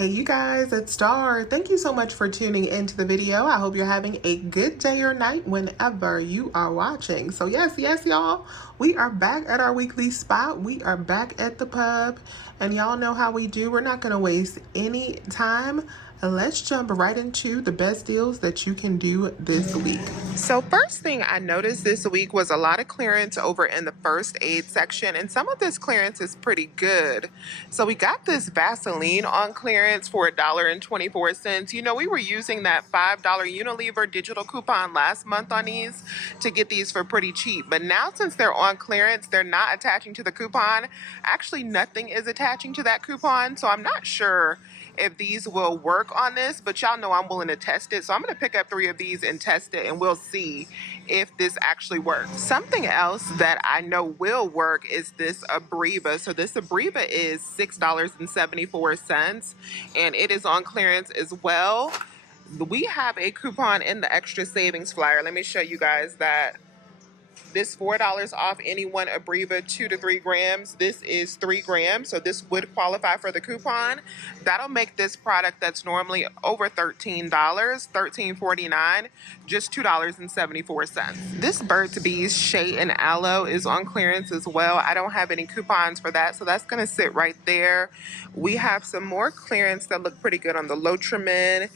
Hey you guys, it's Star. Thank you so much for tuning into the video. I hope you're having a good day or night whenever you are watching. So yes, y'all, we are back at our weekly spot. We are back at the pub, and y'all know how we do. We're not going to waste any time. Let's jump right into the best deals that you can do this week. So first thing I noticed this week was a lot of clearance over in the first aid section, and some of this clearance is pretty good. So we got this Vaseline on clearance for $1.24. You know, we were using that $5 Unilever digital coupon last month on these to get these for pretty cheap. But now since they're on clearance, they're not attaching to the coupon. Actually, nothing is attaching to that coupon, so I'm not sure if these will work on this, but y'all know I'm willing to test it. So I'm going to pick up 3 of these and test it, and we'll see if this actually works. Something else that I know will work is this Abreva. So this Abreva is $6.74, and it is on clearance as well. We have a coupon in the extra savings flyer. Let me show you guys that. This $4 off any one Abreva 2 to 3 grams. This is 3 grams, so this would qualify for the coupon. That'll make this product that's normally over $13, $13.49, just $2.74. This Burt's Bees Shea and Aloe is on clearance as well. I don't have any coupons for that, so that's gonna sit right there. We have some more clearance that look pretty good on the Lotrimin.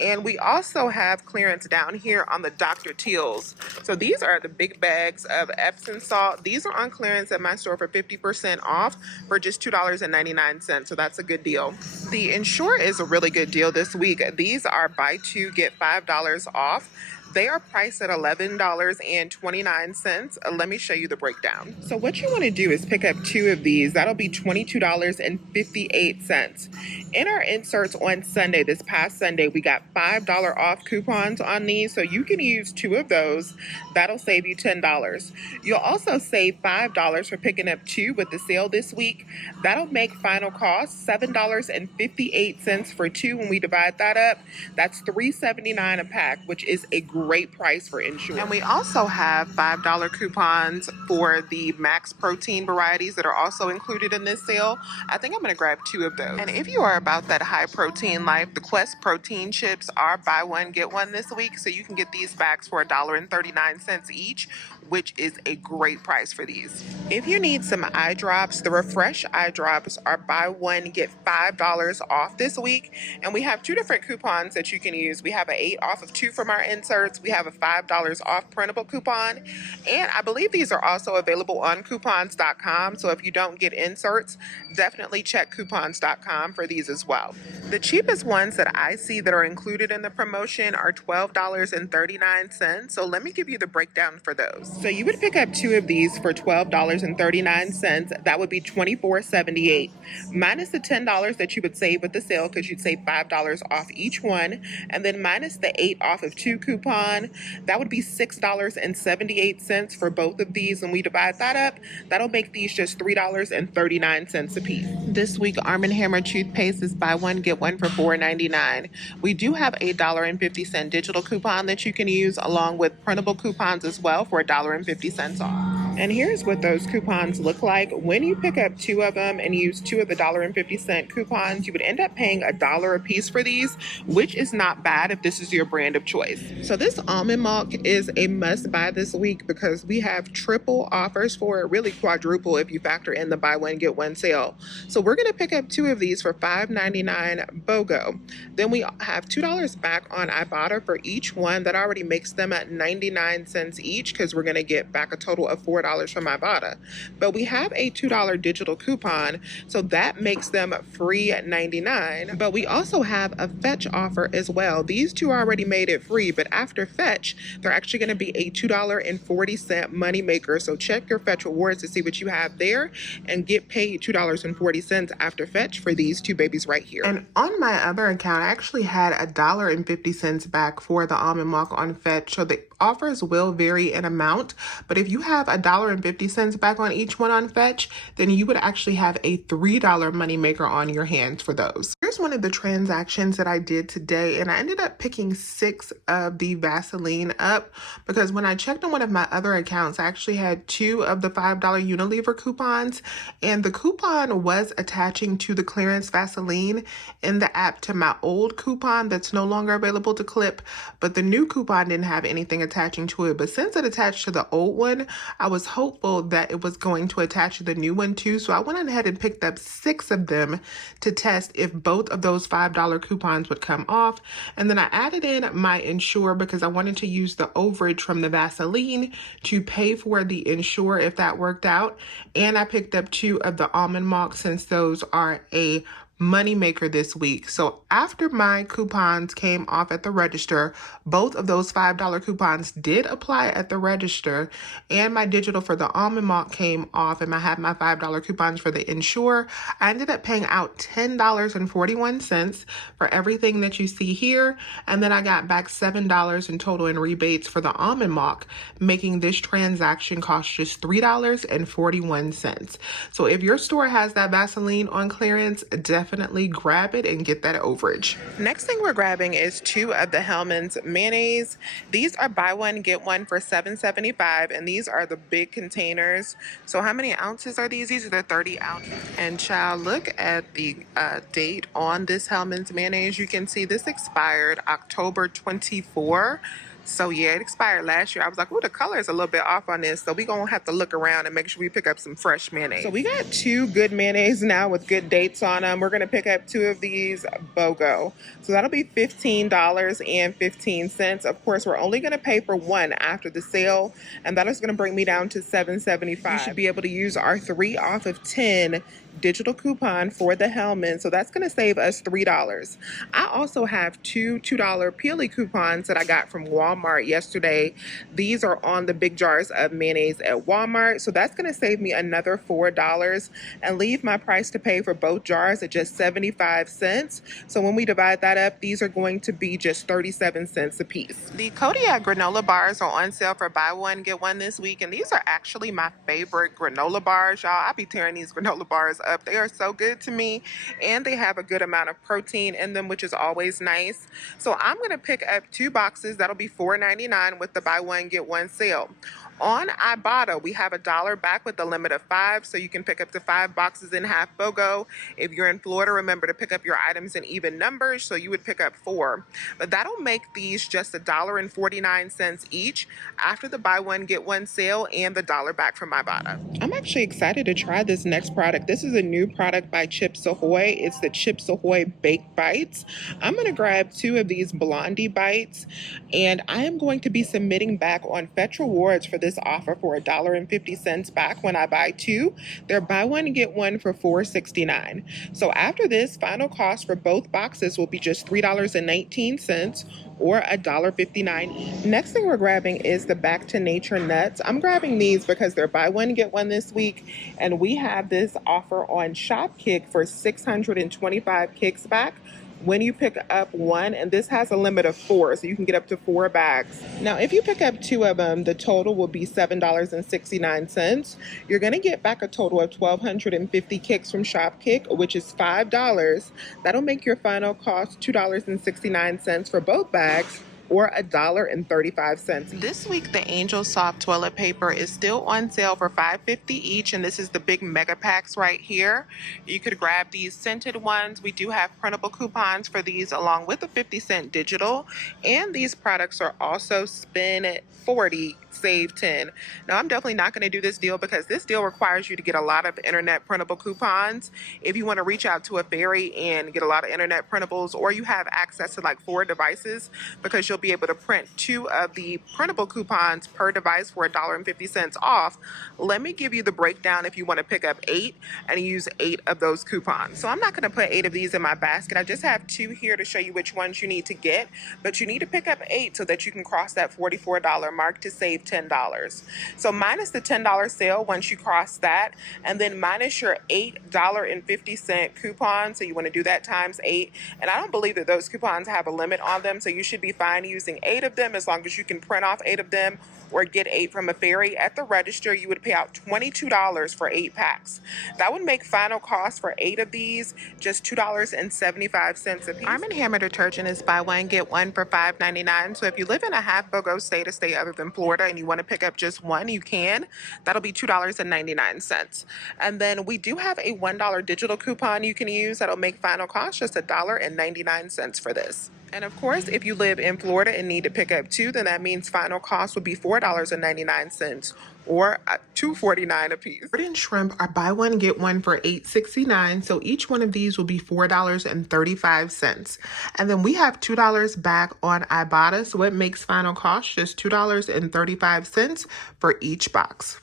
And we also have clearance down here on the Dr. Teal's. So these are the big bags of Epsom salt. These are on clearance at my store for 50% off for just $2.99. So that's a good deal. The Ensure is a really good deal this week. These are buy 2, get $5 off. They are priced at $11.29. Let me show you the breakdown. So what you want to do is pick up 2 of these. That'll be $22.58. In our inserts on Sunday, this past Sunday, we got $5 off coupons on these. So you can use 2 of those. That'll save you $10. You'll also save $5 for picking up 2 with the sale this week. That'll make final cost $7.58 for 2. When we divide that up, that's $3.79 a pack, which is a great price for Ensure. And we also have $5 coupons for the Max Protein varieties that are also included in this sale. I think I'm going to grab 2 of those. And if you are about that high protein life, the Quest protein chips are buy 1 get 1 this week, so you can get these bags for $1.39 each, which is a great price for these. If you need some eye drops, the Refresh eye drops are buy 1 get $5 off this week, and we have 2 different coupons that you can use. We have an 8 off of 2 from our inserts. We have a $5 off printable coupon, and I believe these are also available on coupons.com. So if you don't get inserts, definitely check coupons.com for these as well. The cheapest ones that I see that are included in the promotion are $12.39. So let me give you the breakdown for those. So you would pick up 2 of these for $12.39. That would be $24.78 minus the $10 that you would save with the sale, because you'd save $5 off each one, and then minus the 8 off of 2 coupon. That would be $6.78 for both of these. When we divide that up, that'll make these just $3.39 a piece. This week, Arm & Hammer toothpaste is buy 1 get 1 for $4.99. We do have a $1.50 digital coupon that you can use, along with printable coupons as well, for $1.50 off. And here's what those coupons look like. When you pick up 2 of them and use 2 of the $1.50 coupons, you would end up paying $1 a piece for these, which is not bad if this is your brand of choice. So this almond milk is a must buy this week because we have triple offers for it, really quadruple if you factor in the buy 1 get 1 sale. So we're going to pick up 2 of these for $5.99 BOGO. Then we have $2 back on Ibotta for each one. That already makes them at 99 cents each, because we're going to get back a total of $4 from Ibotta. But we have a $2 digital coupon, so that makes them free at 99. But we also have a Fetch offer as well. These 2 already made it free, but after Fetch, they're actually going to be a $2.40 money maker. So check your Fetch rewards to see what you have there and get paid $2.40 after Fetch for these 2 babies right here. And on my other account, I actually had $1.50 back for the almond milk on Fetch. So the offers will vary in amount, but if you have $1 $1.50 back on each one on Fetch, then you would actually have a $3 moneymaker on your hands for those. Here's one of the transactions that I did today, and I ended up picking 6 of the Vaseline up because when I checked on one of my other accounts, I actually had 2 of the $5 Unilever coupons, and the coupon was attaching to the clearance Vaseline in the app to my old coupon that's no longer available to clip, but the new coupon didn't have anything attaching to it. But since it attached to the old one, I was hopeful that it was going to attach to the new one too, so I went ahead and picked up 6 of them to test if both of those $5 coupons would come off. And then I added in my Ensure because I wanted to use the overage from the Vaseline to pay for the Ensure if that worked out. And I picked up 2 of the almond milk since those are a moneymaker this week. So after my coupons came off at the register, both of those $5 coupons did apply at the register, and my digital for the almond milk came off, and I had my $5 coupons for the Ensure. I ended up paying out $10.41 for everything that you see here, and then I got back $7 in total in rebates for the almond milk, making this transaction cost just $3.41. So if your store has that Vaseline on clearance, definitely grab it and get that overage. Next thing we're grabbing is 2 of the Hellmann's mayonnaise. These are buy one get one for $7.75, and these are the big containers. So how many ounces are these? These are the 30 ounces. And child, look at the date on this Hellmann's mayonnaise. You can see this expired October 24. So yeah, it expired last year. I was like, oh, the color is a little bit off on this. So we're going to have to look around and make sure we pick up some fresh mayonnaise. So we got 2 good mayonnaise now with good dates on them. We're going to pick up 2 of these BOGO. So that'll be $15.15. Of course, we're only going to pay for 1 after the sale, and that is going to bring me down to $7.75. You should be able to use our 3 off of 10 digital coupon for the Hellmann's, so that's going to save us $3. I also have 2 $2 Peely coupons that I got from Walmart yesterday. These are on the big jars of mayonnaise at Walmart, so that's going to save me another $4 and leave my price to pay for both jars at just 75 cents. So when we divide that up, these are going to be just 37 cents a piece. The Kodiak granola bars are on sale for buy one get one this week, and these are actually my favorite granola bars, y'all. I be tearing these granola bars up. They are so good to me, and they have a good amount of protein in them, which is always nice. So I'm going to pick up 2 boxes. That'll be $4.99 with the buy one get one sale. On Ibotta, we have $1 back with the limit of 5, so you can pick up to 5 boxes in half BOGO. If you're in Florida, remember to pick up your items in even numbers, so you would pick up 4. But that'll make these just $1.49 each after the buy one get one sale and the $1 back from Ibotta. I'm actually excited to try this next product. This is a new product by Chips Ahoy. It's the Chips Ahoy Baked Bites. I'm going to grab 2 of these Blondie Bites, and I am going to be submitting back on Fetch Rewards for this offer for $1.50 back when I buy 2. They're buy one get one for $4.69. So after this, final cost for both boxes will be just $3.19 or $1.59 each. Next thing we're grabbing is the Back to Nature nuts. I'm grabbing these because they're buy one get one this week, and we have this offer on Shopkick for 625 kicks back when you pick up 1, and this has a limit of 4, so you can get up to 4 bags. Now, if you pick up 2 of them, the total will be $7.69. You're going to get back a total of 1,250 kicks from Shopkick, which is $5. That'll make your final cost $2.69 for both bags, or $1.35. This week, the Angel Soft toilet paper is still on sale for $5.50 each, and this is the big mega packs right here. You could grab these scented ones. We do have printable coupons for these along with a 50-cent digital, and these products are also spend 40, save 10. Now, I'm definitely not going to do this deal because this deal requires you to get a lot of internet printable coupons. If you want to reach out to a fairy and get a lot of internet printables, or you have access to like 4 devices, because you'll be able to print 2 of the printable coupons per device for $1.50 off. Let me give you the breakdown if you want to pick up 8 and use 8 of those coupons. So I'm not going to put 8 of these in my basket. I just have 2 here to show you which ones you need to get, but you need to pick up 8 so that you can cross that $44 mark to save $10. So minus the $10 sale once you cross that, and then minus your $8.50 coupon. So you want to do that times 8, and I don't believe that those coupons have a limit on them, so you should be fine using 8 of them, as long as you can print off 8 of them or get 8 from a fairy at the register, you would pay out $22 for 8 packs. That would make final cost for 8 of these just $2.75 a piece. Arm & Hammer detergent is buy one, get one for $5.99. So if you live in a half BOGO state, a state other than Florida, and you want to pick up just one, you can. That'll be $2.99. And then we do have a $1 digital coupon you can use. That'll make final cost just $1.99 for this. And of course, if you live in Florida and need to pick up 2, then that means final cost would be $4.99 or $2.49 a piece. Bread and shrimp are buy one, get one for $8.69. So each one of these will be $4.35. And then we have $2 back on Ibotta. So it makes final cost just $2.35 for each box.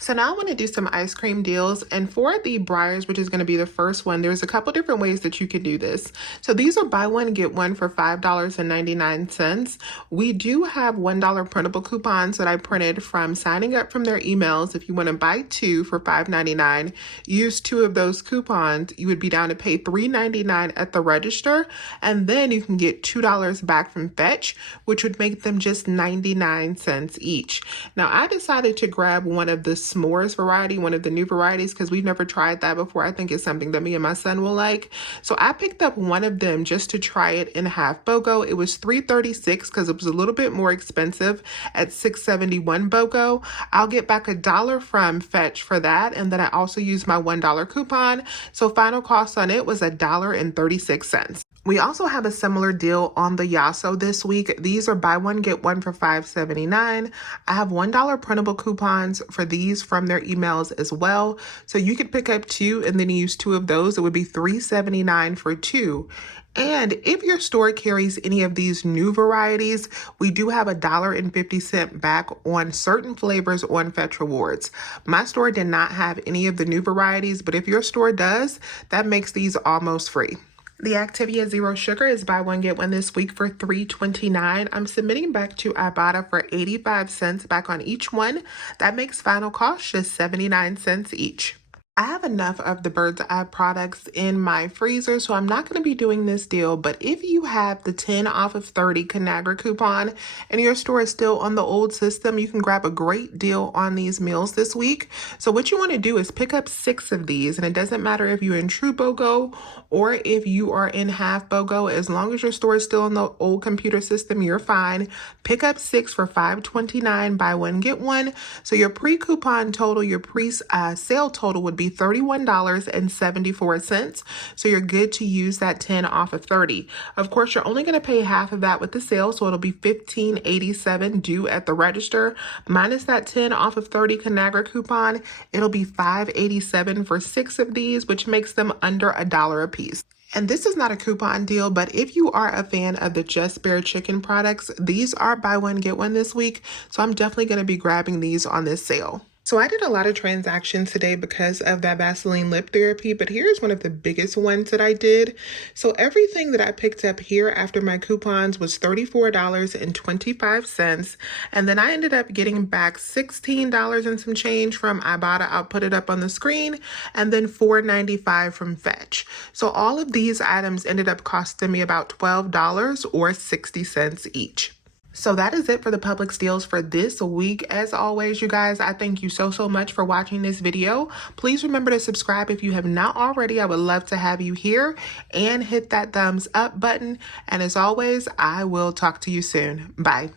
So now I want to do some ice cream deals, and for the Breyers, which is going to be the first one, there's a couple different ways that you can do this. So these are buy one, get one for $5.99. We do have $1 printable coupons that I printed from signing up from their emails. If you want to buy 2 for $5.99, use 2 of those coupons, you would be down to pay $3.99 at the register, and then you can get $2 back from Fetch, which would make them just 99 cents each. Now I decided to grab one of the s'mores variety, one of the new varieties, because we've never tried that before. I think it's something that me and my son will like. So I picked up one of them just to try it in half BOGO. It was $3.36 because it was a little bit more expensive at $6.71 BOGO. I'll get back $1 from Fetch for that, and then I also used my $1 coupon. So final cost on it was $1.36. We also have a similar deal on the Yasso this week. These are buy one, get one for $5.79. I have $1 printable coupons for these from their emails as well. So you could pick up 2 and then use 2 of those. It would be $3.79 for 2. And if your store carries any of these new varieties, we do have $1.50 back on certain flavors on Fetch Rewards. My store did not have any of the new varieties, but if your store does, that makes these almost free. The Activia Zero Sugar is buy one, get one this week for $3.29. I'm submitting back to Ibotta for 85 cents back on each one. That makes final cost just 79 cents each. I have enough of the Bird's Eye products in my freezer, so I'm not going to be doing this deal, but if you have the 10 off of 30 Conagra coupon and your store is still on the old system, you can grab a great deal on these meals this week. So what you want to do is pick up 6 of these, and it doesn't matter if you're in true BOGO or if you are in half BOGO. As long as your store is still on the old computer system, you're fine. Pick up 6 for $5.29, buy one, get one. So your pre-coupon total, your pre-sale total would be $31.74. So you're good to use that 10 off of 30. Of course, you're only going to pay half of that with the sale, so it'll be $15.87 due at the register. Minus that 10 off of 30 Conagra coupon, it'll be $5.87 for 6 of these, which makes them under $1 a piece. And this is not a coupon deal, but if you are a fan of the Just Bare chicken products, these are buy one, get one this week. So I'm definitely going to be grabbing these on this sale. So I did a lot of transactions today because of that Vaseline lip therapy, but here's one of the biggest ones that I did. So everything that I picked up here after my coupons was $34.25. And then I ended up getting back $16 and some change from Ibotta. I'll put it up on the screen, and then $4.95 from Fetch. So all of these items ended up costing me about $12 or 60 cents each. So that is it for the Publix deals for this week. As always, you guys, I thank you so much for watching this video. Please remember to subscribe if you have not already. I would love to have you here, and hit that thumbs up button. And as always, I will talk to you soon. Bye.